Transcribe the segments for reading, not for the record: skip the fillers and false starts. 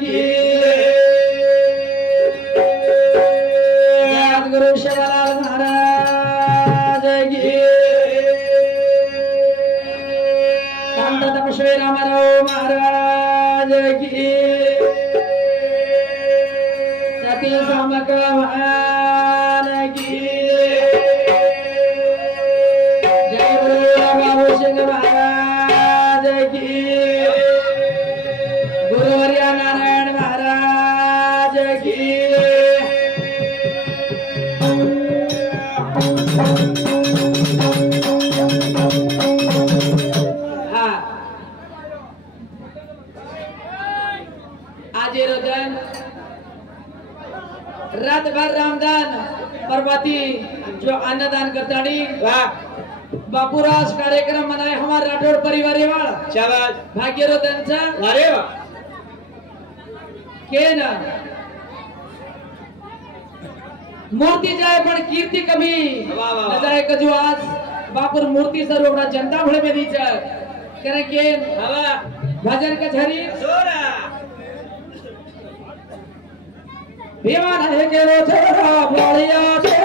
की गुरु शिवलाल महाराज की संत तपस्वी रामाराव महाराज की सती समक महान की जय गुरु बाबू सिंह महाराज की गुरुवर्य नारायण महाराज की रात भर रामदान परवाती जो अन्नदान करतानी बापूराज कार्यक्रम मनाए हमारे राठौड़ परिवार शाबाश भाग्यरो त्यांचा अरे वा के ना मूर्ती जाए पण कीर्ती कमी न जाए कजू आज बापूर मूर्ती सर्व जनता भळे में नीच करे के भजन कचहरी सोरा विमान है के रोचरा बोलिया से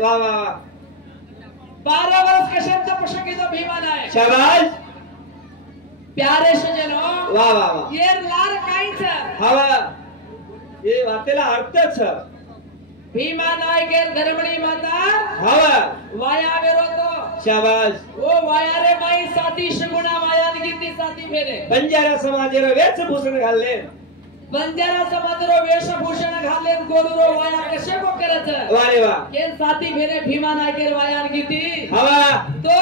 वाह वाह 12 वर्ष कशाचा पशकीचा भीमान आहे शाबाश प्यारे सजनो वाह वाह वाह ये लार काईच हवा ये वातेला अर्थच भीमान आहे के धर्मणी माता हवा वाया वेरोतो शाबाश ओ वाया रे माई साती शगुणा वायान गीती साती फेरे बंजारा समाजेरो वेशभूषण घालले बंजारा समाजरो वेशभूषण घाले गोलुरो वाया कसे को करत वारे वा के साथी फेरे भीमा नायकेर वायार गीती हवा तो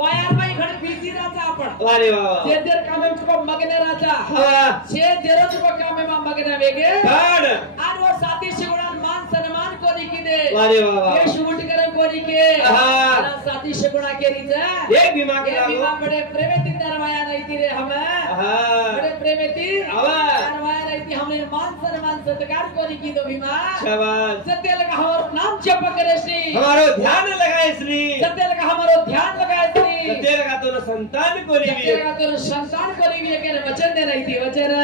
वायार माई घड बिझी राजा आपण वारे वा जे देर कामे को मगने राजा हवा जे देरो को कामे मा मगने वेगे घड आन वो साथी शिगुणा मान सम्मान कोनी की दे वारे वा ये शुभट करे कोनी के हां साथी शिगुणा के रीजा ये भीमा के भीमा बड़े प्रेमेती दरवाया नहीं तीरे हम हां बड़े प्रेमेती हवा हमने मान सम्मान सत्कार कोनी की दो भीमा शाबाश सत्य लगा हमारो नाम जप करे श्री हमारो ध्यान लगाए श्री सत्य लगा हमारो ध्यान लगाए श्री सत्य लगा तो संतान कोनी भी सत्य लगा तो संतान कोनी भी के वचन दे रही थी वचन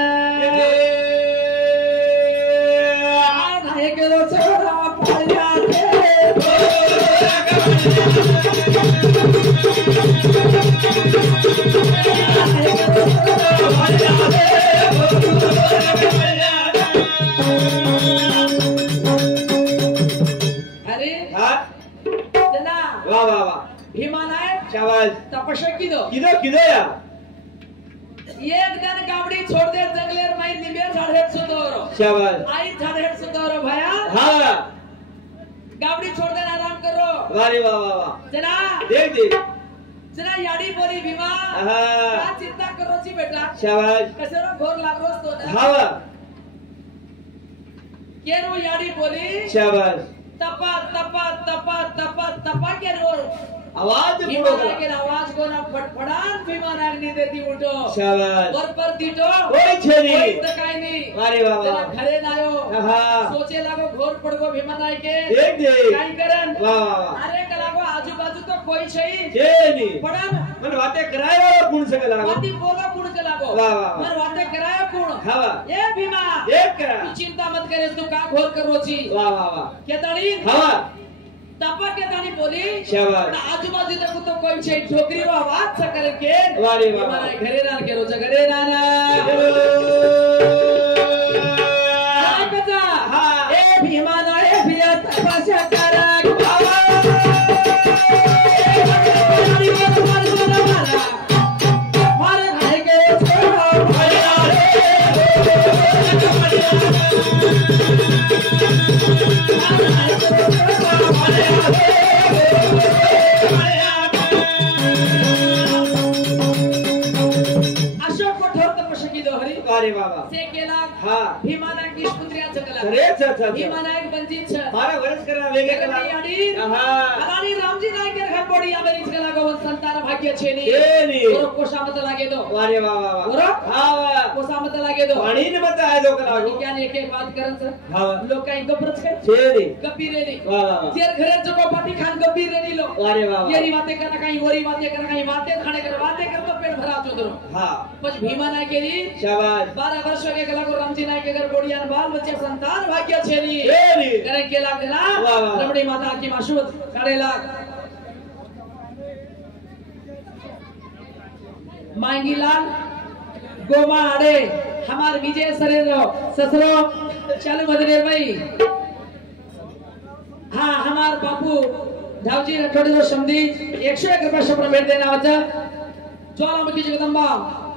आन है के रो छोरा पाया अरे हाँ जना वाह वाह वाह भीमान आहे शाबाश तपस्या किदो या एक दिन गावडी छोड़ दे जंगलेर माई निबेर झाड़ेट सुतोरो शाबाश आई झाड़ेट सुतोरो भया हां गावडी छोड़ दे आराम करो वारे वाह वाह वाह जना देख जना याडी बोली भीमा हां का चिंता करो ची बेटा शाबाश कसरो घोर लागरोस तो ना हां केरो याडी बोली शाबाश तपा तपा तपा तपा तपा केरो आवाज बोलो के आवाज को ना फटफड़ान विमान अग्नि देती उठो शाबाश पर दीटो कोई छेनी कोई तकाई नहीं अरे वाह वाह घरे ना सोचे लागो घोर पड़गो भीमा नायक के देख दे काय करन अरे कलागो आजूबाजू तो कोई छई छे नी पण मन वाते करायो कोण से लागो वाती बोलो कोण के लागो मन वाते करायो कोण हावा ए भीमा देख करा तू चिंता मत करे तू का घोर करो छी वाह वाह वाह के ताणी हावा तपा के ताणी बोली शाबाश आजूबाजू तक तो कोई छे ठोकरी रो आवाज छ करे के वारे वाह भीमा नायक घरे ना के रोज घरे नाना ए भीमा नायक फिर तपस्या करा अशोक कठोर तपस्या की दोहरी अरे बाबा से केला भीमा नायक की पुत्रियाचं कला अरे अच्छा भीमा नायक बंजीत छ मारा वर्ष करा वेगे कला आणि रामजी नायक के घर पड़ी आवेली कला गवन संतान भाग्य छेनी और कोशामत लागे दो अरे वाह वाह और हां कोशामत लागे दो पाणी ने मत आहे लोक लागो क्या एक एक बात करन सर हां लोक काही गपरच काय छेनी गप्पी रेनी वाह वाह तेर घरे जको पाटी खान गप्पी रेनी लो अरे वाह येरी बातें करना काही ओरी बातें करना काही बातें खाने कर बातें कर तो पेट भरा चोदरो हां पछ भीमा नायक केली शाबाश 12 वर्ष के कला को रामजी नायक के घर बोडियान बाल बच्चे संतान भाग्य छेनी करे केला देना रमणी माता की माशूत करेला मांगीलाल गोमा आड़े हमार विजय सरेरो ससरो चालू मदनेर भाई हाँ हमार बापू धावजी रठोडीरो समधी 101 रुपया शपथ भेट देना होता ज्वालामुखी जगदंबा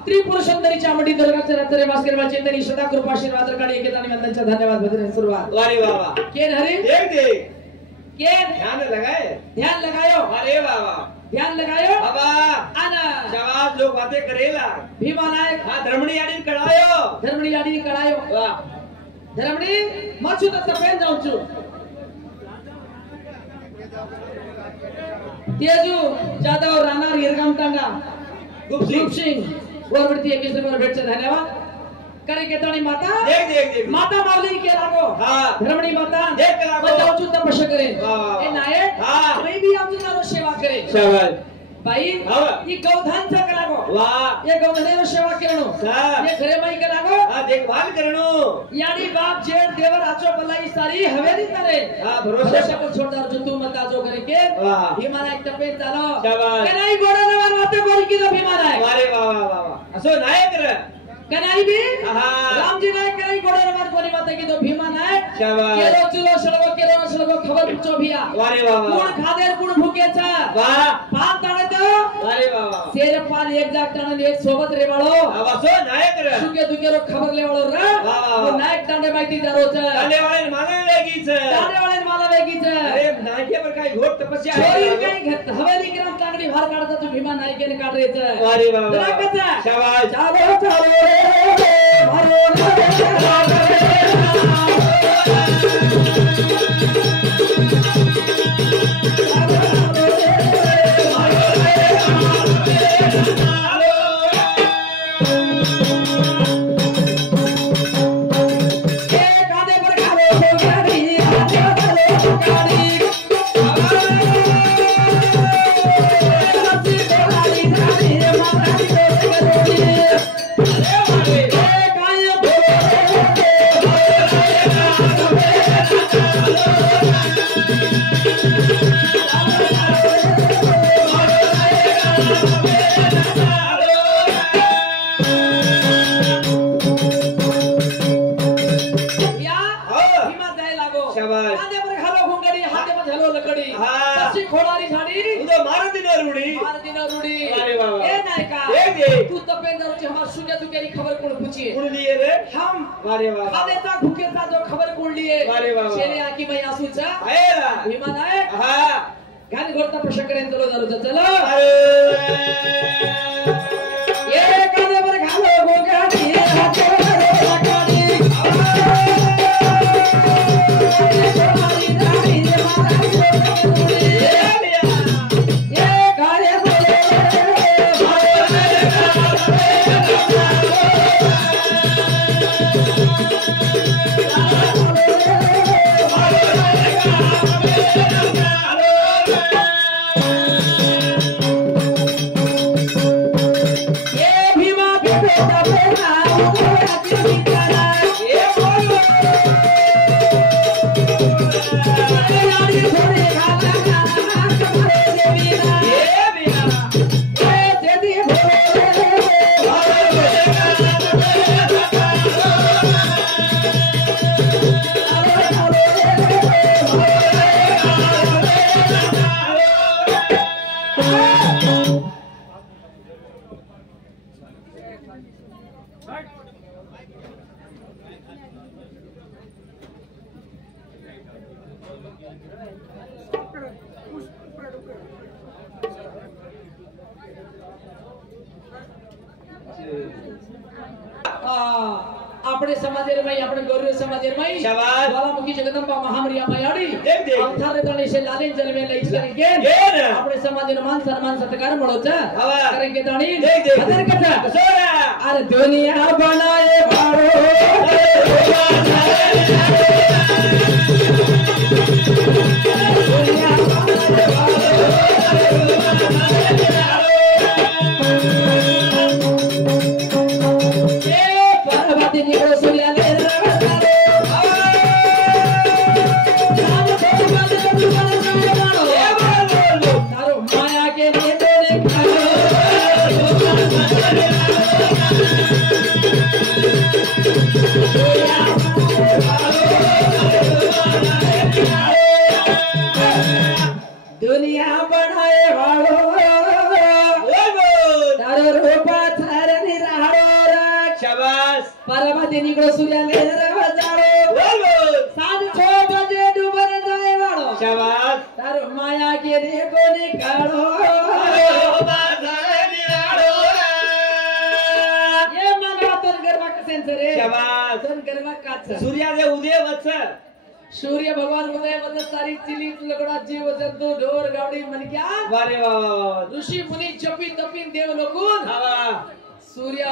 त्रिपुर सुंदरी चामुंडी दुर्गाचे रत्रे भास्कर वाचेंदरी सदा कृपा आशीर्वाद काढी एकेदानी वंदनचा धन्यवाद भजन सुरुवात अरे वाह वाह के हरी देख दे के ध्यान लगायो अरे वाह वाह ध्यान लगायो बाबा आना जवाब लोग बातें करेला भीमा नायक हां धर्मणी याडी कळायो वाह धर्मणी मचू तो सफेद जाऊचू तेजू जादव राणा हिरगाम तांगा गुप्त सिंह गोरवरती 21 रुपये भेटचे धन्यवाद करे के ताणी माता देख माता मावली के लागो हां धर्मणी माता देख लागो जाऊचू तपस्या करे ए नायक हां मैं भी आमची नारो सेवा करे शाबाश भाई ये गौधान चा करागो वाह ये गौधनेरो सेवा करणो ये घरे माई करागो हां देखभाल करणो यानी बाप जेठ देवर आचो बलाई सारी हवेली करे हां भरोसा को छोड़दार जो तू मत आजो करे के भीमा नायक तपे चालो शाबाश कनाई गोडा नवर वाते बोल की तो भीमा नायक अरे वाह वाह वाह असो नायक रे कनाई भी हां रामजी नायक कनाई गोडा नवर बोली वाते की तो भीमा नायक शाबाश केरो चुलो सड़गो खबर पूछो भिया अरे वाह वाह गुण खादेर गुण भूकेचा वाह पान ताणे तो अरे वाह वाह शेर पान एक जाग ताणे एक सोबत रेवाळो असो नायक रे सुके दुकेरो खबर लेवाळो रे वो नायक तांडे माहिती दारो छ तांडे वाले माने लेगी छ तांडे वाले माला वेगी छ अरे नायके पर काय घोर तपस्या छोरी काही घेत हवेली ग्राम तांगडी भार काढता तू भीमा नायकेने काढ रे छ अरे वाह वाह शाबाश चालो रे मारो अरे वाह खादेचा भुकेचा जो खबर कोणली आहे अरे वाह शेने आकी मै आसूचा आयला भीमा नायक हां घाल घोरता प्रश्न करेन चलो दारू चलो अरे ये कादे पर घालो गोगाडी हातो लगाडी આપણે સમાજેર માં આપણે ગૌરવ સમાજેર માં શાબાશ જ્વાલામુખી જગદંબા મહામરિયા માયાડી દેખ દેખ અવતારે તણે છે લાલીન જન્મે લઈ છે કે આપણે સમાજેર માન સન્માન સત્કાર મળો છે હવે કરે કે તણી દેખ દેખ અદર કથા સોરા અરે દુનિયા બનાએ ભાડો दुनिया बनाए वालो तारो रूपा थार निराळो शाबाश परमाती निकळो सूर्या लेरा जाळो साँझ 6 बजे डूबर जाए वालो शाबाश तारो माया के रे कोनी काळो ये मना तोर गरबा कसेन रे शाबाश तोर गरबा काच सूर्याचे उदय वत्स सूर्य भगवान उदय मध्ये सारी चिली लगडा जीव जंतु ढोर गावडी मनक्या वारे वा वा ऋषी मुनी जपी तपी देव लोकून हवा सूर्य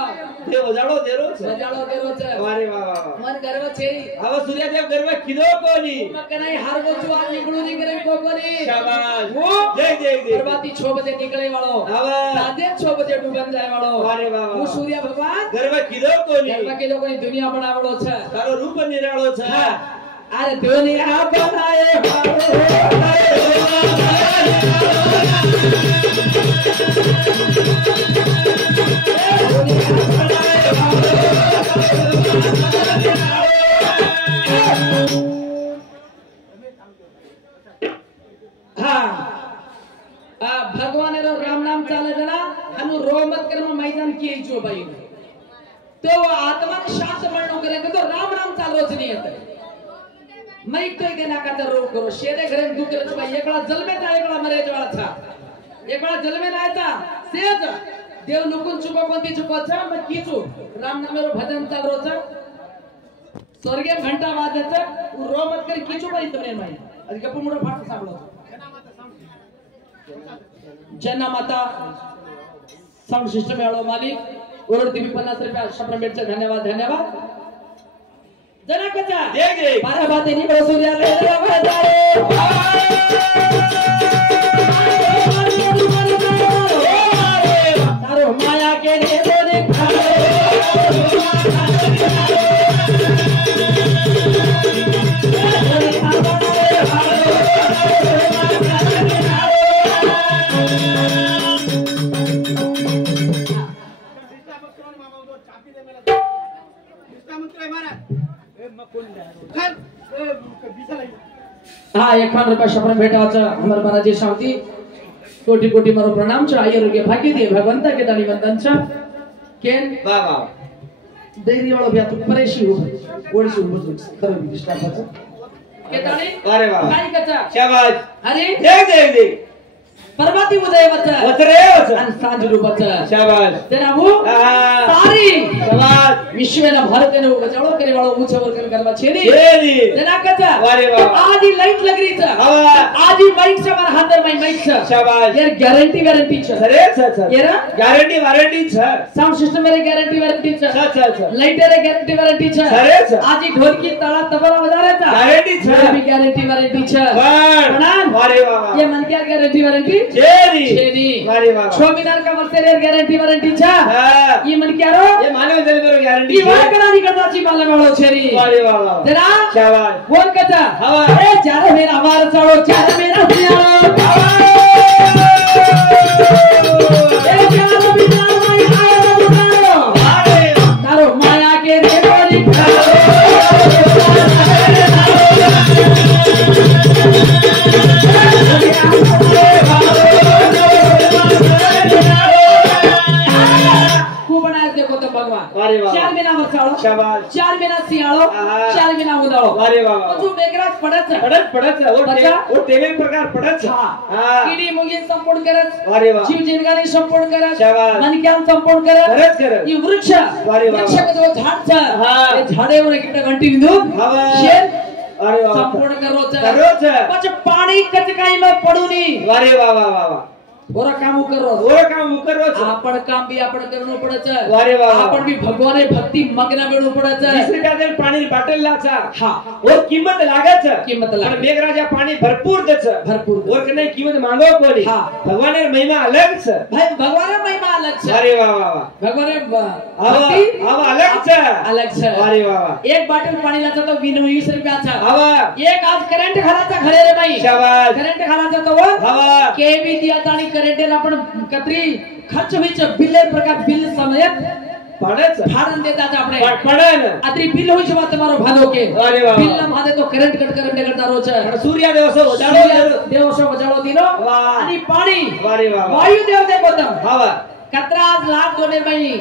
देव जाळो देरो सजाळो देरो छ वारे वा वा मन गर्व छे हवा सूर्यादेव गरबा किदो कोनी मग नाही हारगो छु आज निकळू नी करे को कोनी शाबाश वो जय जय जय प्रभाती 6 बजे निकळे वाळो हवा सादे 6 बजे डूबन जाय वाळो वारे वा वा वो सूर्य भगवान गरबा किदो कोनी गरबा के लोकोनी दुनिया बनावळो छ तारो रूप निराळो छ अरे दुनिया बनाए वाळो भगवान राम नाम चाले जना हम रोमत कर्म मैदान की जो भाई तो आत्मा ने शांत बननो करे तो राम नाम चालवच नाही येत मैक तो के नाका रोग करो शेरे घरे दुख करे भाई एकला जन्मे ता एकला मरे जवाळा था एकला जन्मे नायता सेज देव लुकून चुको कोणती चुको छ मग कीचू राम नामेरो भजन चालरो छ स्वर्गे घंटा वाजत रोमत कर कीचू भाई तुमने माई आज गप्पू मोठा फाट साबळो जना माता साउंड सिस्टम याळो मालिक ओरडती 50 रुपया शप्रमेटचे धन्यवाद धन्यवाद जना कचा देख देख बारा बाते निकळो सूर्या लेरा वाजाळे तारो माया के रे बोले हाँ 51 रुपया शपथ भेटावाचा हमर बालाजी शांती कोटी कोटी मारो प्रणाम छ आरोग्य भाग्य दे भगवंता के दानी वंदन छ केन वा वा धैर्य वाला भी तू परेशी हो ओडशी हो खरो विश्वासाचं के दानी अरे वा काय कचा शाबाश अरे देख देख देख परमाती उदय वच वतरे वच आणि सांज रूपच शाबाश तेनाबू सारी शाबाश विश्वना भारतने उजाळो करे वाळो ऊंचावर कर करवा छेनी छेनी तेना कचा वारे वा आधी लाईट लगरी छ हवा आधी माइक छ मार हातर माइक छ शाबाश यार गॅरंटी छ अरे छ यार गॅरंटी वारंटी छ साउंड सिस्टम रे गॅरंटी वारंटी छ छ लाइट रे गॅरंटी वारंटी छ अरे छ आधी ढोलकी ताळा तबला वाजवायचा गॅरंटी छ भी गॅरंटी वारंटी छ प्रणाम वारे वा ये मन क्या गॅरंटी वारंटी छेनी छेनी वारे वा 6 मिनार का वर्षे रे गॅरंटी वारंटी छ ये मन क्या रो ये मानव जन मेरो गॅरंटी ये वाला करानी करताची माला वाळो छेनी वारे वा तेरा शाबाश बोल कथा हवा ए चार मेरा मार चाळो चार मेरा सियाळो ए चार मेरा माई आयो बुकारो वारे तारो माया के रे बोली खूब बनाए देखो तो भगवान वारे वा 4 महीना बचाओ शाबाश 4 महीना सियाळो 4 मी नाव उदाळो अरे वा वा तू मेघराज पडत वो तेवे प्रकार पडत हां किडी मुगी संपूर्ण करत अरे वा जीव जिंदगानी संपूर्ण करत शाबास मनक्यान संपूर्ण करत ही वृक्ष अरे वा वृक्ष जो झाड छ ते झाडेवर एक घंटी बिंदू शेर अरे वा संपूर्ण करोच પછી પાણી કચકાઈમાં પડુની અરે વાહ વાહ વાહ વાહ ઓરા કામ કરો આપણ કામ બી આપણ કરવું પડે છે અરે વાહ આપણ બી ભગવાને ભક્તિ મગ્ન બેણું પડે છે 20 રૂપિયા પાણી બાટલ લા છે હા ઓર કિંમત લાગે છે કિંમત લાગે પણ મેઘરાજા પાણી ભરપૂર દે છે ભરપૂર ઓર કને કિંમત માંગો કોની હા ભગવાને મહિમા અલગ છે ભાઈ ભગવાને મહિમા અલગ છે અરે વાહ વાહ વાહ ભગવાને આવા અલગ છે અરે વાહ વાહ એક બાટલ પાણી લાતા તો 20 રૂપિયા છે આવા એક આજ કરંટ ખાલાતા ઘરે રે ભાઈ શાબાશ કરંट ખાલાતા તો આવા કેવી દિયા તાણી करंट ला पण कत्री खर्च होईच बिल प्रकार बिल समयत પડે ભારણ દેતા હતા આપણે પડે ને આત્રી બિલ હોય છે તમારો ભાદો કે અરે વાહ બિલ ના ભાદે તો કરંટ કરતા રો છે સૂર્ય દેવસો વજાળો દીનો અને પાણી અરે વાહ વાયુ દેવ દે પોતમ હા કતરા લાખ દોને ભાઈ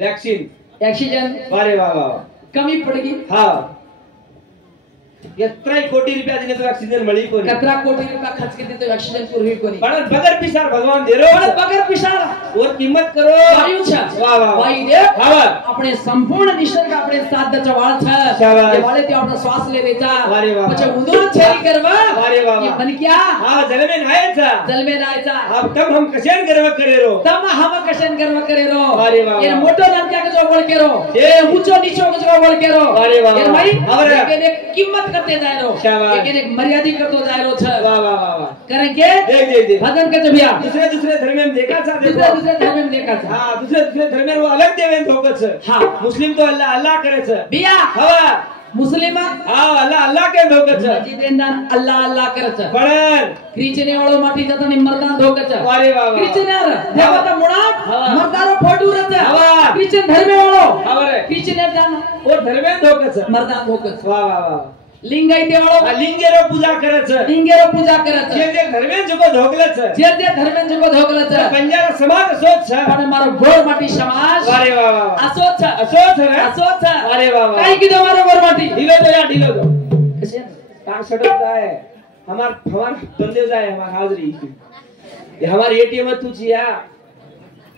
વેક્સિન ઓક્સિજન અરે વાહ વાહ કમી પડી હા કેટલાય કોટી રૂપિયા દીને તો ઓક્સિજન મળી કોની કેટલા કોટી રૂપિયા ખર્ચ કરી તો ઓક્સિજન પૂરી કોની પણ બગર पिसार भगवान देरो પણ બગર पिसार और कीमत करो વાયુ છે વાહ વાહ વાયુ દેવ હા આપણે સંપૂર્ણ નિસર્ગ આપણે સાથ દ ચવાળ છે શાબાશ એ વાળે તે આપણો શ્વાસ લે દેતા અરે વાહ પછી ઉંદર છેરી કરવા અરે વાહ ये बन क्या हां जल में नहायचा जल में नहायचा अब तब हम कशन गर्व करे रो तब हम कशन गर्व करे रो अरे वाह ये मोटो लंका के जो बोल के रो ये ऊंचो नीचो के जो बोल के रो अरे वाह ये भाई अरे के कीमत करते जाए रो एक एक मर्यादा करतो जाए रो छ वाह वाह वाह वाह करेंगे देख भजन के भैया दूसरे धर्म में देखा था दूसरे धर्म में देखा था हां दूसरे धर्म में वो अलग देवेन धोक छ हां मुस्लिम तो अल्लाह अल्लाह करे छ भैया हवा मुस्लिम हां अल्लाह अल्लाह के धोक छ जिदेंदान अल्लाह अल्लाह करे छ पण क्रिश्चियन वाळो माटी जाता नि मर्दान धोक छ अरे वाह वाह क्रिश्चियन देवता मुळा मर्दारो फोटू रच हवा क्रिश्चियन धर्म वाळो हवरे क्रिश्चियन दान और धर्म धोक छ मर्दान धोक छ वाह वाह वाह लिंगाई देवळो लिंगेरो पूजा करे छ लिंगेरो पूजा करे छ जे धर्मे जको धोकले छ जे धर्मे जको धोकले छ पंजारा समाज सोच छ पण मारो गोर माटी समाज अरे वाह वाह असोच छ असोच छ अरे वाह वाह काय कीधो मारो गोर माटी ढीलो तो या ढीलो तो कसे तार सडक जाए हमार बंदे जाए हमार हाजरी ये हमार एटीएम तू छिया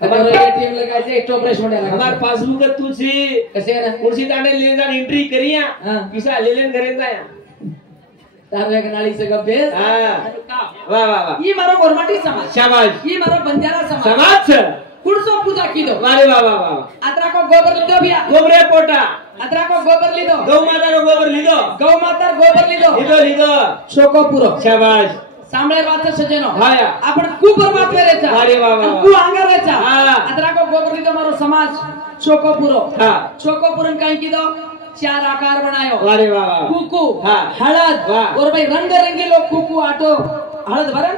हमारे एटीएम लगा से एक टोपरेश में लगा हमार पासबुक तू छी कसे ना कुर्सी ताने ले जा एंट्री करिया किसा ले लेन घरे जाया तारे के नाली से गबेस हां वाह वाह वाह ये मारो गोरमाटी समाज शाबाश ये मारो बंजारा समाज छ कुड़सो पूजा कीदो अरे वाह वाह वाह अतरा को गोबर लीदो भैया गोबरे पोटा अतरा को गोबर लीदो गौ माता रो गोबर लीदो गौ माता गोबर लीदो छोको पूरो शाबाश सांभळे वाचा सजनो हाया आपण कुपर बात करायचा अरे वाह वाह कु अंगारायचा हां अतरा को गोबर लीदो मारो समाज छोको पूरो हां छोको पूरन काय कीदो चार आकार बनायो अरे वाह वाह कुकू हां हळद और भाई रंग रंगीलो कुकू आटो हळद भरन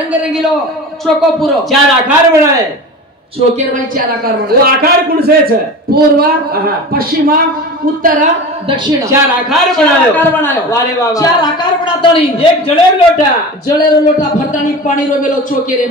रंग रंगीलो छोको पूरो चार आकार बनाए चोकेर भाई चार आकार बनाए वो आकार कौन से छ पूर्व पश्चिम उत्तर दक्षिण चार आकार बनायो अरे वाह वाह चार आकार बनातोनी एक जड़ेरो लोटा फरतानी पानी रो मेलो चोकेरे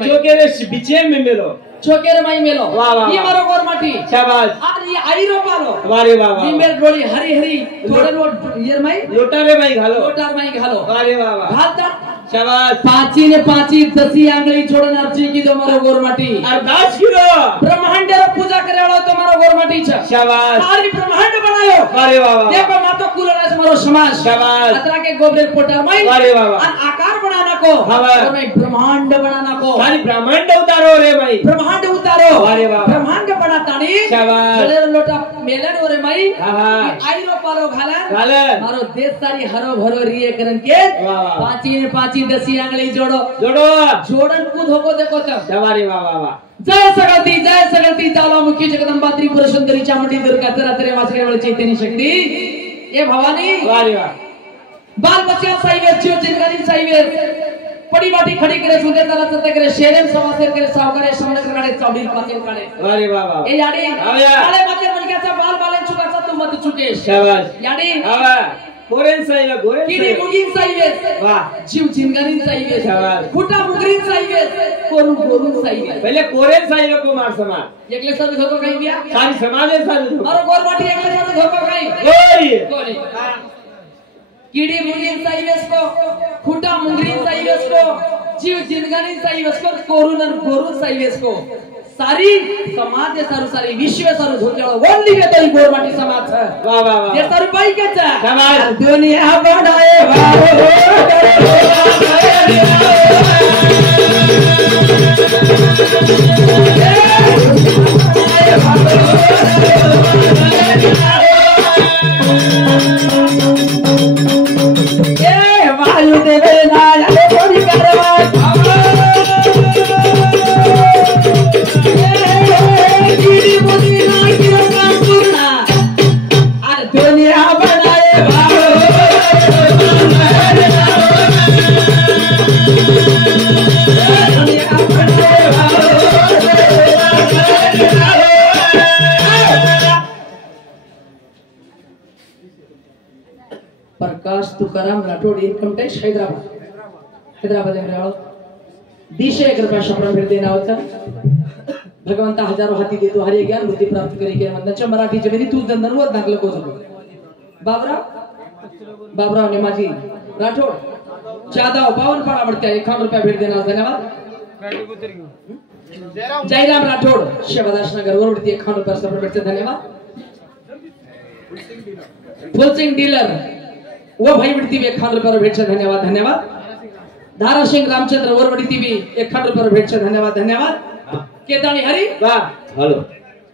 बीचे में मेलो चोकेरे माई मेलो वाह वाह ये मारो गोरमाटी शाबाश और ये आई रो पालो अरे वाह वाह ये मेर डोली हरी हरी थोड़े रो ये माई लोटा रे माई घालो अरे वाह वाह घालता शाबाश पाची ने पाची दसी आंगली छोड़न अर्जी की दो मारो गोरमाटी अरदास किरो ब्रह्मांड रो पूजा करे वाला तो मारो गोरमाटी छ शाबाश सारी ब्रह्मांड बनायो अरे वाह वाह देखो मातो कुलना मारो समाज शाबाश अतरा के गोबरे पोटर माई अरे वाह वाह आकार बनाना को और मैं ब्रह्मांड बनाना को सारी ब्रह्मांड उतारो रे भाई ब्रह्मांड उतारो अरे वाह ब्रह्मांड बनातानी शाबाश जले लोटा मेलन ओरे माई हां आई रो पारो घालन मारो देश सारी हरो भरो रिए करन के पाची ने पाची दसी आंगली जोड़ो जोड़न कूद होको देखो तब सवारी वाह वाह वाह जय सगळती चालो मुखी जगदंबा त्रिपुर सुंदरी चामुंडी दुर्गा तेरे वासके वाली चैतन्य शक्ति ये भवानी वाह वाह बाल बच्चा साईवेर चियो जिनगानी साईवेर पड़ी बाटी खड़ी करे सुंदर तला सत्य करे शेरेन समासेर करे सावकारे समन करणे चौडी पासेल काढे अरे वाह वाह ए याडी काळे माते मनक्याचा बाल बालन चुकाचा तू मत चुकेश शाबाश याडी हां गोरेन साईवेर किडी मुगीन साईवेर वाह जीव जिनगानी साईवेर शाबाश फुटा मुगरीन साईवेर कोरू साईवेर पहले कोरेन साईवेर को मार समाज एकले सब धोको काही बिया सारी समाज है सारी मारो गोरमाटी एकले सब धोको काही कोई कोणी किडी मुंगींचा इवेस्को खुटा मुंगरींचा इवेस्को जीव जिनगानींचा इवेस्को कोरून गोरूंचा इवेस्को सारी समाज सारू सारी विश्व सारू धोक्याला ओनली घेतो ही गोरमाटी समाज वाह वाह वाह ये सारू पाई केचा शाबाश दुनिया बनाए वायु देवे नाया कोरी करवा गिरी मुदी ना गिरो कांपुरना अरे दुनिया बनाए प्रकाश तुकाराम राठोड इन्कम टॅक्स हैदराबाद दिशे 1 रुपया शपथ भेट देना होता भगवंता हजारों हाती देतो हरे ज्ञान बुद्धी प्राप्त करी के वंदनाच्या मराठी जमिनी तू दंदनवर दाखल को बाबराव नेमाजी राठोड 52 पण आवडते 51 रुपया भेट देना धन्यवाद जयराम राठोड शिवदास नगर वरवरती 51 रुपया शपथ भेटते धन्यवाद फुलसिंग डीलर वो भाई बिडती 51 रुपया भेटছে धन्यवाद धन्यवाद धारा सिंह रामचंद्र वरवडी टीवी 51 रुपया भेटছে धन्यवाद धन्यवाद केदाणी हरी वाह हेलो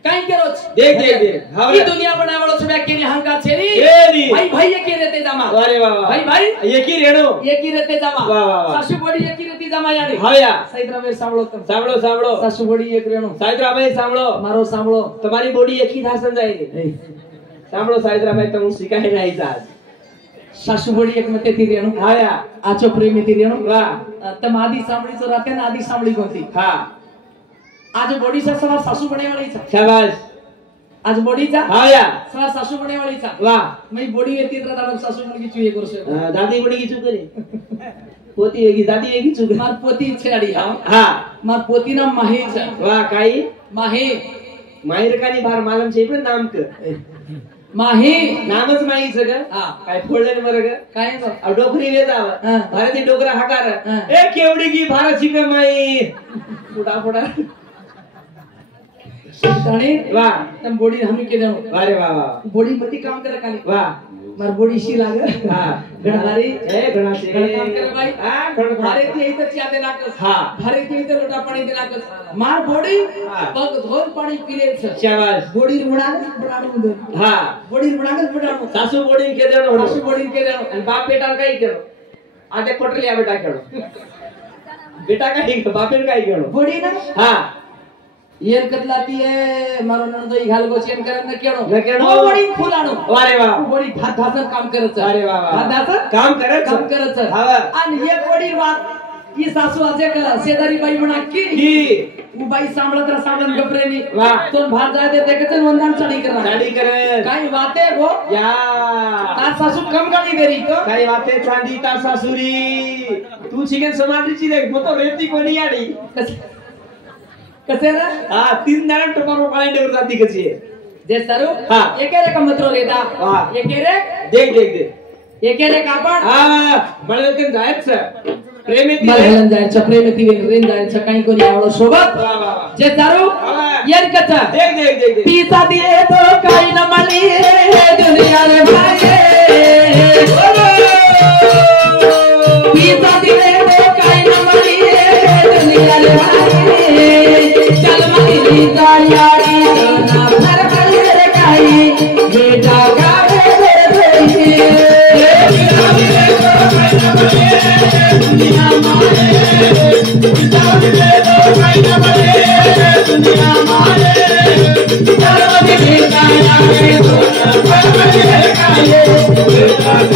काय करोच देख देख देख ही दुनिया बनावळो छ व्याख्यानी हंकार छेरी एरी भाई भाई एकी रेते जमा अरे वाह वाह भाई भाई एकी रेणो एकी रेते जमा वाह वाह वाह सासू बडी एकी रेती जमा यानी हाया सैद्रामे सांभळो तुम सांभळो सांभळो सासू बडी एक रेणो साइद्राबाई सांभळो मारो सांभळो तुम्हारी बॉडी एक ही धासन जाएगी सांभळो साइद्राबाई तुम सिकाय नाही जात सासू बडी एक मते ती रेणो हाया आचो प्रेमी ती रेणो वाह तम आधी सांभळीचो राहते ना आधी सांभळी कोणती हां आज बॉडीचा सवार सासू बनेवाळीचा शाबाश आज बॉडीचा हाया सवार सासू बनेवाळीचा वाह मी बॉडी येते तर दादा सासू मुलगी चुये करसो दादी बडी की चुक करे पोती वेगी दादी वेगी चुक मार पोती छेडी हां मार पोती नाम माहेच वाह काई माहे माहेर कानी भार मालम छे पण नाम क माहे नामच माहीच ग हां काय फोडले बर ग काय गो डोकरी वेदाव भारती डोकरा हकार ए केवडी की भारत क माई पुडा पुडा तणे वाह तम बॉडी हमी के देनो अरे वाह वाह बॉडी मती काम करे काली वाह मार बॉडी शी लागे हां गणवारी ए गणा से काम करे भाई हां गण भारे ती इतर च्या दे नाकस हां भारे ती इतर लोटा पाणी दे नाकस मार बॉडी पग धोन पाणी पिले छ शाबाश बॉडी रुणागस बडाडू दे हां बॉडी रुणागस बडाडू सासू बॉडी के देनो सासू बॉडी के देनो आणि बाप बेटा काय केलो आते कोटलिया बेटा केलो बेटा काय बापेन काय केलो बॉडी ना हां येल कतलाती है मारो नंदो ई घाल गो चेन करन न केणो न केणो ओ बॉडी फुलाणो अरे वाह बॉडी धात धात काम करत अरे वाह वाह धात धात काम करत हां आणि एक बॉडी वात ई सासू आजे कला शेजारी बाई म्हणा की उ बाई सांभळत रा सांभळन गपरेनी वाह तोन भात जाय दे देखत वंदन चढी कर काय वाते गो या तार सासू कम गाडी देरी तो काय वाते चांदी तार सासुरी तू चिकन समाधीची देख मतो रेती कोणी आडी कसे रे हां 3 जण टोकर पाळीवर जाती कशी जे सरू हां एकेरे का मतरो लेदा वाह एकेरे देख देख देख एकेरे कापड हां मळलकन जायचं प्रेमेती मळलन जायचं प्रेमेती रेन जायचं काही कोणी आवडो सोबत वाह वाह वाह जे सरू यार कथा देख देख देख देख पीता दिए तो काही न मली दुनिया रे भाई पीता दिए तो काही न मली दुनिया रे भाई चल मली गायाड़ी ना भर भर काई बेटा गावे दुनिया मारे पीता दिए तो काही न मली दुनिया मारे चल मली गायाड़ी ना भर भर काई बेटा गावे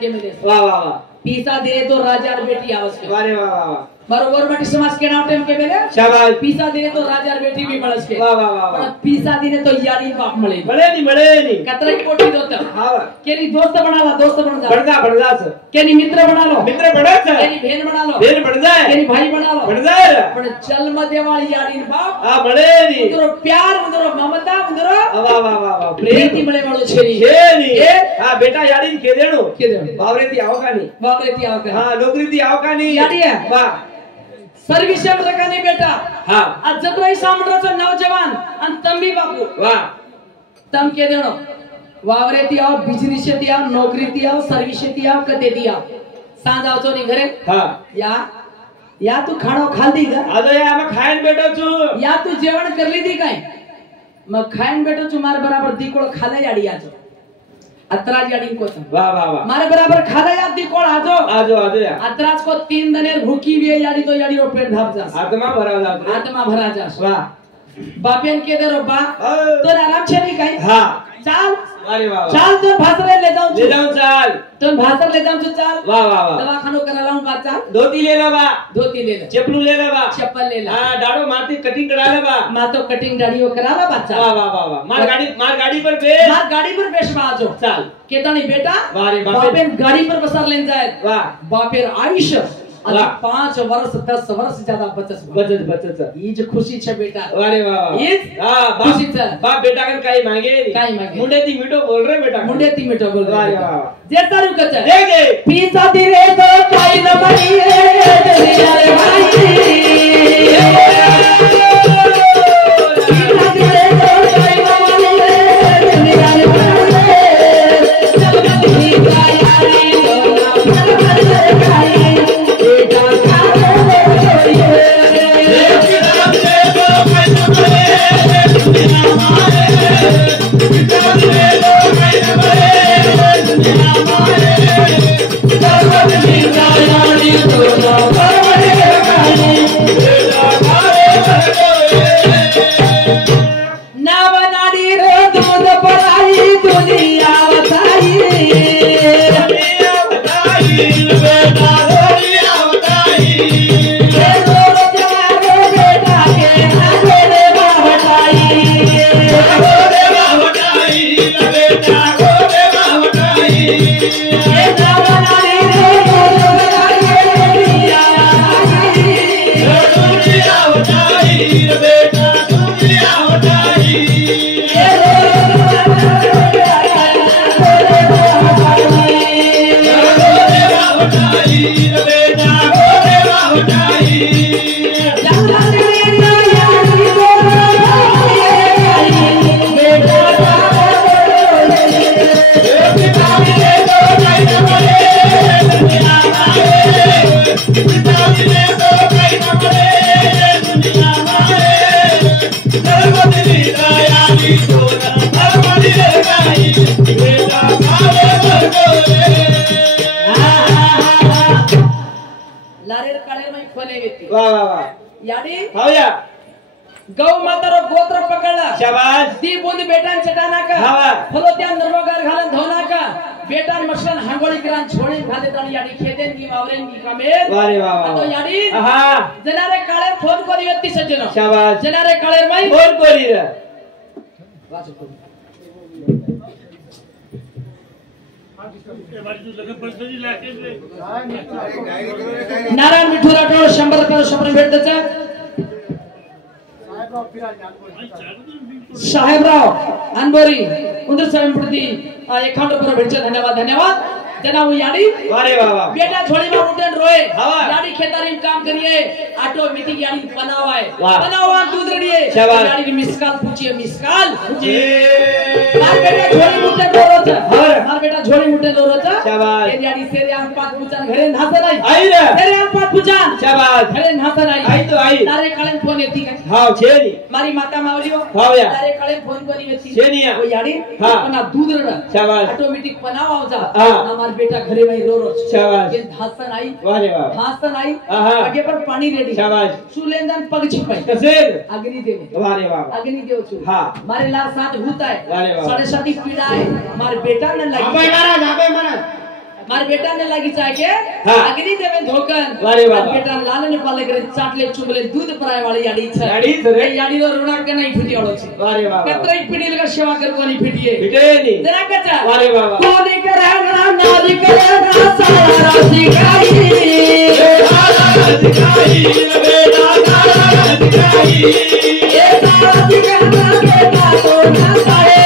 के मिले वाह वाह वाह पीसा दे तो राजा और बेटी आवश्यक अरे वाह वाह वाह बरोबर मटी समाज के नाम टेम के मिले शाबाश पीसा दे तो राजा और बेटी भी મળશે वाह वाह वाह पण पीसा दिने तो यारी बाप મળે મળે ની કતરાઈ કોટી દોત हां केनी दोस्त बनाला दोस्त बन जा बन जा केनी मित्र बनालो मित्र बन जा केनी बहन बनालो बहन बन जा केनी भाई बनालो बन जा पण जन्म देवाळी यारी बाप हां મળે ની उधरो प्यार उधरो वाह वाह वाह प्रीति मळे वाळो छेनी छेनी हा बेटा याडी केदेणो वावरेती आव का नी वावरेती आव का हा नोकरीती आव का नी याडी वाह सर्विस प्रकारे बेटा हा आज जत्राई सामंतराचा नौजवान आणि तंबी बापू वाह तम केदेणो वावरेती आव बिझनेसती आव नोकरीती आव सर्विसती आव कतेती आव सांज आवचो नी घरे हा या तू खाणो खाल्दी का आजो या आम्ही खायन बेटो छु या तू जेवण करली दी काय मग खायन बेटो छु मार बराबर दिकोळ खाले याडी आजो अतराज याडी को वाह वाह वाह मारे बराबर खाले या दिकोळ आजो आजो आजो या अतराज को 3 दनेर भूखी वे याडी तो याडी रो पेट धाप जास आत्मा भरा जात आत्मा भरा जास वाह बापेन के दे रो बा तो आराम छे नी काय हां चाल अरे वाह चाल तो भासरे ले जाऊं चाल तो भासर ले जाऊं चाल वाह वाह वाह दवाखानो करा लाऊं बा चाल धोती ले ले बा धोती ले ले चप्पल ले ले बा चप्पल ले ले हां डाड़ो मारती कटिंग करा ले बा मा तो कटिंग दाढ़ी करा ला बच्चा वाह वाह वाह वाह मार गाड़ी पर बेस मार गाड़ी पर बेस बाजो चाल केतानी बेटा वाह रे बापेन गाड़ी पर बसर लेन जाए वाह बापेर आयुष्य वाह 5 वर्ष 10 वर्ष ज्यादा बचत ई जे खुशी छे बेटा अरे वाह ई हां खुशी छे बाप बेटा कन काई मांगे काई मांगे मुंडे ती मीठो बोल रहे बेटा मुंडे ती मीठो बोल वाह रहे वाह जे तारू कच दे दे पीछा दिरे तो काई न मरी दुनिया रे भाई पीछा दिरे तो काई न मरी दुनिया रे भाई जगती काई वाह वाह वाह याडी हां या गौ मातारो गोत्र पकडला शाबाश दी बुंद बेटान चटाना का हां फलो त्या नर्वगार घालन धोना का बेटान मशन हांगोळी करान छोडी खाते ताणी याडी खेदेन की वावरेन की कामेर वाह रे वाह तो याडी हां जनारे काळे फोन करी व्यक्ती सज्जनो शाबाश जनारे काळे माई फोन करी रे वाचो नारायण विठू राठोड 100 रुपये शंभर भेटतं साहेबराव अनबोरी उंदर साहेब प्रति 51 रुपये भेटছে धन्यवाद जनाब याडी अरे वाह बेटा छोड़ी में उठन रोए हाँ। याडी खेतारी में काम करिए ऑटोमेटिक याडी बनावाए वाह। बनावा दूध रड़िए शाबाश। याडी की मिसकाल पूछिए मिसकाल जी मार बेटा छोड़ी उठन रोरो छ हाँ। मार बेटा छोड़ी उठन रोरो छ शाबाश। ये याडी सेरे आंख पात पूछन घरे नाता नाही आई रे सेरे आंख पात पूछन शाबाश घरे नाता नाही आई तो आई तारे कळन फोन येती काय हां छेनी मारी माता मावलियो हां या तारे कळन फोन करी येती छेनिया वो याडी हाँ। अपना दूध रड़ शाबाश ऑटोमेटिक बनावा जा हाँ। हमार बेटा घरे में रो रो शाबाश ये भाषण आई वाह रे वाह भाषण आई हाँ। आगे पर पानी रेडी शाबाश सुलेंदन पग छिपाई कसेर अग्नि देवे वाह रे वाह अग्नि देव छु हाँ। मारे ला साथ होता अरे है वाह। साढ़े साथी पीड़ा है मारे बेटा ने लगी अबे महाराज मारे बेटा ने लगी चाहे हाँ। अग्नि देवे धोकन अरे वाह। मारे बेटा लालन पाले करे चाटले चुमले दूध पराय वाली याडी छ याडी छ रे। याडी रो रुणा के नहीं फिटी वालो छ वाह रे वाह कतरे पीड़ी लगा सेवा करवानी फिटिए बिटेनी जरा कचा वाह रे वाह कोनी कराना नारी कराना सारा सिखाई सिखाई बेटा सिखाई ये सारा सिखाना बेटा तो ना पाए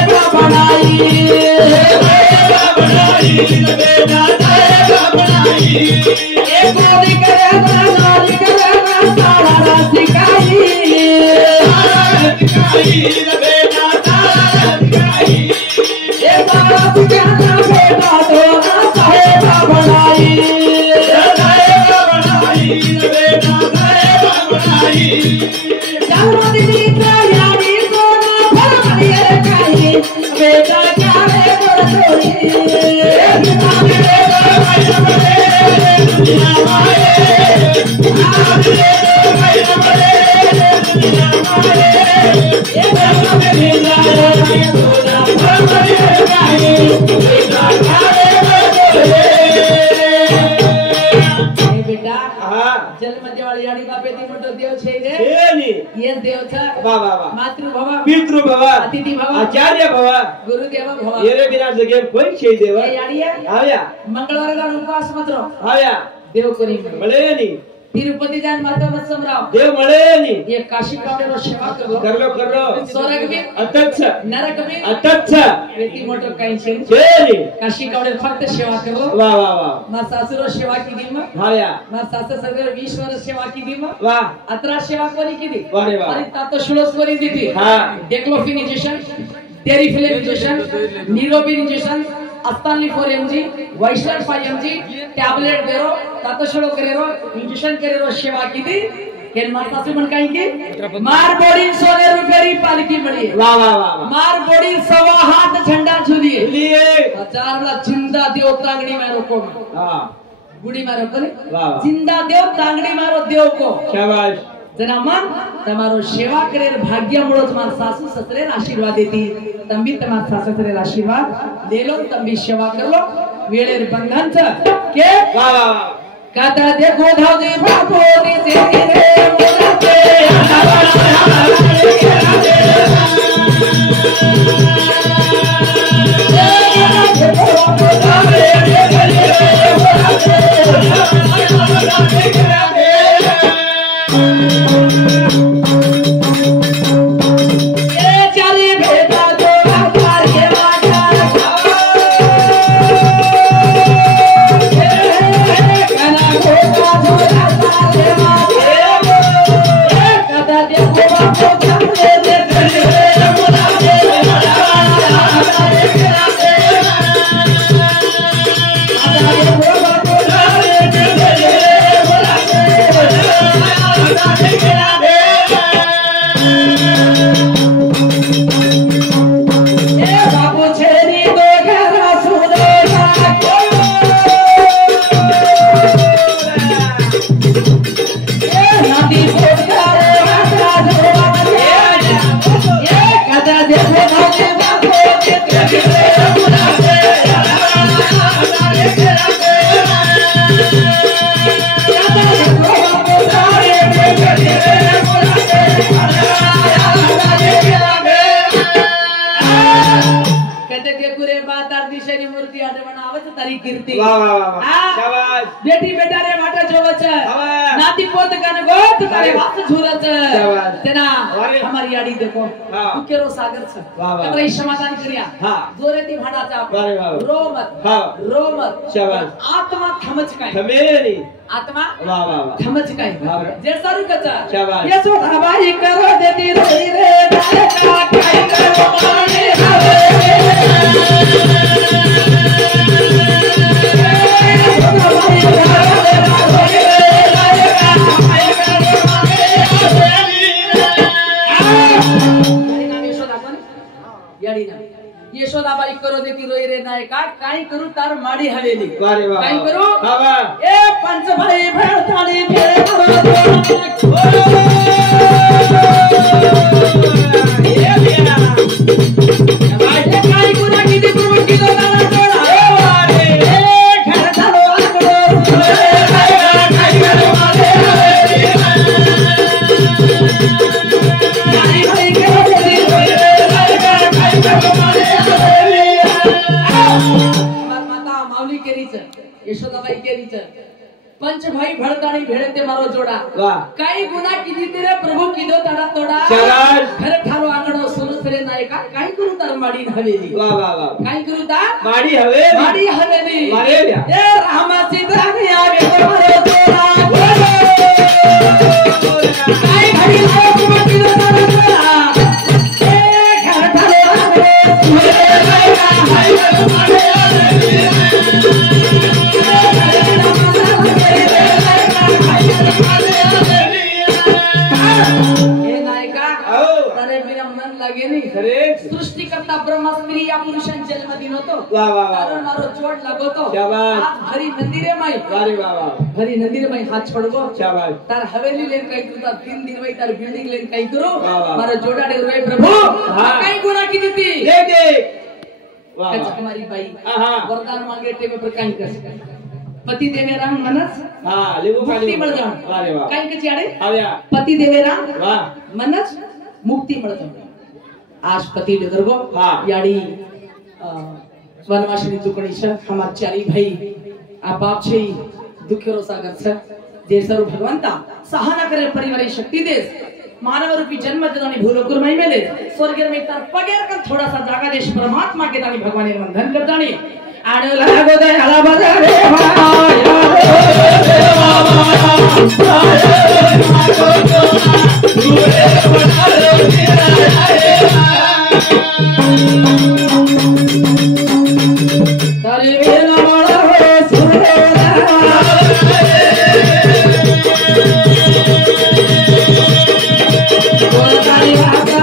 ये देवचा वा वा वा मातृभव पितृभव अतिथि भव आचार्य भव गुरुदेव भव येरे बिना जगे कोई छे देव आया मंगळवारला उपवास मात्र आया देव करी मळे नी तिरुपति जान माता मत्समराव देव मळे नी ये काशी कावडेरो सेवा करलो स्वर्ग में अतच्छ नरक में अतच्छ वेती मोटो काही छे छे काशी कावडे फक्त सेवा करो वा वा वा मा सासुरो सेवा की दी हाया मा सासु सगळे 20 वर्ष सेवा की दी वा अत्रा सेवा करी की दी अरे वा आणि तात शुळस करी दीती हां डेक्लोफिनेशन टेरिफिलेशन न्यूरोबिनेशन अस्ताली 4 mg वाइसर 5 mg टैबलेट देरो तात शुळ करेरो इंजेक्शन करेरो सेवा की दी के माता से मन काई की मार बॉडी सोने रुपरी पालकी बड़ी वाह वाह वाह मार बॉडी सवा हाथ झंडा झुलिए लिए हजार वाला जिंदा देव तांगड़ी मारो को हां गुड़ी मारो को वाह जिंदा देव तांगड़ी मारो देव को शाबाश जना मन तमारो सेवा करेर भाग्य मुळो तमार सासू ससरे आशीर्वाद देती तंबी तमार सासू ससरे आशीर्वाद ले लो तंबी सेवा कर लो वेळेर बंधन के वाह वाह वाह काता देखो धाव दे बापो दे से रे मोराते बेटी बेटा रे वाटा जोवच नाती पोत कन गोत तारे वास झुरच तेना हमारी याडी देखो उकेरो सागर छ कतई समाधान करिया जोरे ती भाडाचा रोमत शाबाश आत्मा थमच काय थमेनी आत्मा वाह वाह थमच काय जे सारू कचा शाबाश ये सो हवाई करो देती रोई रे डाले का काय करो माने हवे यशोदाबाई करो देती रोई रे नाय का काई करू तार माडी हवेली काई करू ए पंच भाई भेड़ताली भेड़ करो ये बिया बाटे काई गुना की दी पुरवटी लो तारा तोड़ा ए घर चलो आगो काई करो मारे हवेली काई भाई करो देती रोई रे नाय का काई करो मारे यशोदाबाई केरीच पंच भाई भड़ताणी भेड़ते मारो जोड़ा काई गुना कीधी तेरे प्रभु कीधो ताड़ा तोड़ा घर ठारो आंगणो सुरु तेरे नायका काई करू तार माडी हवेली वाह वाह वाह काई करू ता माडी हवेली मारे ए रामा सीता ने आगे मारो जोड़ा काई घड़ी लाओ तुम कीधो ताड़ा तोड़ा ए घर ठारो आंगणो सुरु नायका काई करू मारे सृष्टिकर्ता ब्रह्मा स्त्री या पुरुषां जन्म दिन होतो कारण मारो जोड लागतो शाबाश हरी मंदिरे माई वारे बाबा हरी मंदिरे माई हाथ छोड़गो शाबाश तार हवेली लेन काई करू 3 दिन वही तार बिल्डिंग लेन काई करू मारो जोडाडे रोए प्रभु काई गुना की दीती देखे वाह हमारी भाई वरदान मांगे टेबल पर काई कर पति देवेराम मनस हां लेबो मुक्ती मिळ जाण अरे वाह काय कची आडे आव्या पति देवेराम वाह मनस मुक्ती मिळ जाण आज पति लेगरगो हां याडी वनवासिनी दुकड़ी छ हमार चारी भाई आप आप छै दुखेरो सागर छ जे सर्व भगवंता सहाना करे परिवार शक्ति दे मानव रूपी जन्म देदानी भूलोकुर मई में दे स्वर्ग में तर पगेर कर थोड़ा सा जागा देश परमात्मा के दानी भगवान ने वंदन करतानी आडो लागो दे हला बजा रे तारे वेला बड़ा हो सुरेला कोई तारी आका